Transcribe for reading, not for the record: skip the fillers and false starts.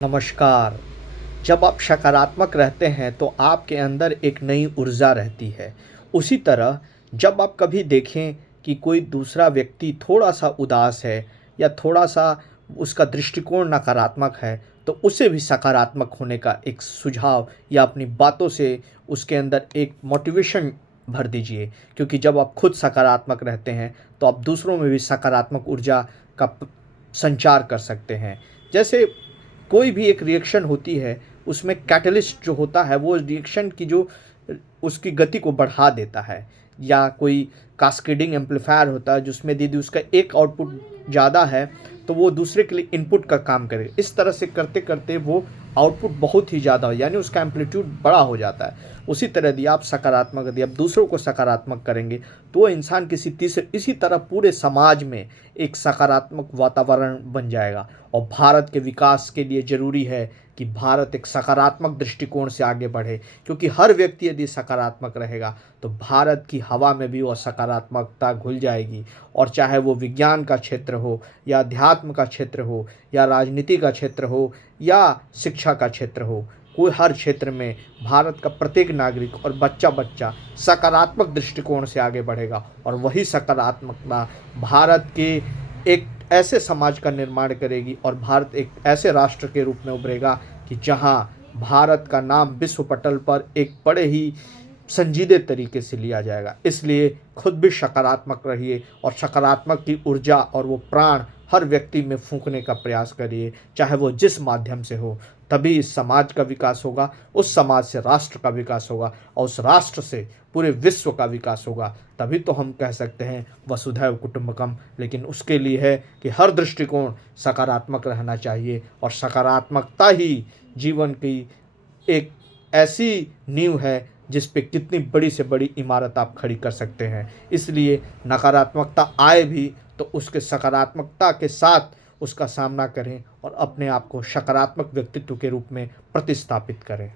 नमस्कार। जब आप सकारात्मक रहते हैं तो आपके अंदर एक नई ऊर्जा रहती है। उसी तरह जब आप कभी देखें कि कोई दूसरा व्यक्ति थोड़ा-सा उदास है या थोड़ा-सा उसका दृष्टिकोण नकारात्मक है, तो उसे भी सकारात्मक होने का एक सुझाव या अपनी बातों से उसके अंदर एक मोटिवेशन भर दीजिए। क्योंकि जब आप खुद सकारात्मक रहते हैं, तो आप दूसरों में भी सकारात्मक ऊर्जा का संचार कर सकते हैं। जैसे कोई भी एक रिएक्शन होती है, उसमें कैटलिस्ट जो होता है वो रिएक्शन की जो उसकी गति को बढ़ा देता है। या कोई कास्केडिंग एम्पलीफायर होता है जिसमें यदि उसका एक आउटपुट ज़्यादा है तो वो दूसरे के लिए इनपुट का काम करे। इस तरह से करते करते वो आउटपुट बहुत ही ज़्यादा हो, यानी उसका एम्पलीट्यूड बड़ा हो जाता है। उसी तरह यदि आप दूसरों को सकारात्मक करेंगे तो वो इंसान किसी तीसरे इसी तरह पूरे समाज में एक सकारात्मक वातावरण बन जाएगा। और भारत के विकास के लिए ज़रूरी है कि भारत एक सकारात्मक दृष्टिकोण से आगे बढ़े, क्योंकि हर व्यक्ति यदि सकारात्मक रहेगा तो भारत की हवा में भी वो सकारात्मकता घुल जाएगी। और चाहे वो विज्ञान का क्षेत्र हो या अध्यात्म का क्षेत्र हो या राजनीति का क्षेत्र हो या शिक्षा का क्षेत्र हो, कोई हर क्षेत्र में भारत का प्रत्येक नागरिक और बच्चा-बच्चा सकारात्मक दृष्टिकोण से आगे बढ़ेगा। और वही सकारात्मकता भारत के एक ऐसे समाज का निर्माण करेगी और भारत एक ऐसे राष्ट्र के रूप में उभरेगा कि जहां भारत का नाम विश्व पटल पर एक बड़े ही संजीदे तरीके से लिया जाएगा। इसलिए खुद भी सकारात्मक रहिए और सकारात्मक की ऊर्जा और वो प्राण हर व्यक्ति में फूंकने का प्रयास करिए, चाहे वो जिस माध्यम से हो। तभी इस समाज का विकास होगा, उस समाज से राष्ट्र का विकास होगा और उस राष्ट्र से पूरे विश्व का विकास होगा। तभी तो हम कह सकते हैं वसुधैव कुटुंबकम। लेकिन उसके लिए है कि हर दृष्टिकोण सकारात्मक रहना चाहिए और सकारात्मकता ही जीवन की एक ऐसी नींव है जिस पे कितनी बड़ी से बड़ी इमारत आप खड़ी कर सकते हैं। इसलिए नकारात्मकता आए भी तो उसके सकारात्मकता के साथ उसका सामना करें और अपने आप को सकारात्मक व्यक्तित्व के रूप में प्रतिस्थापित करें।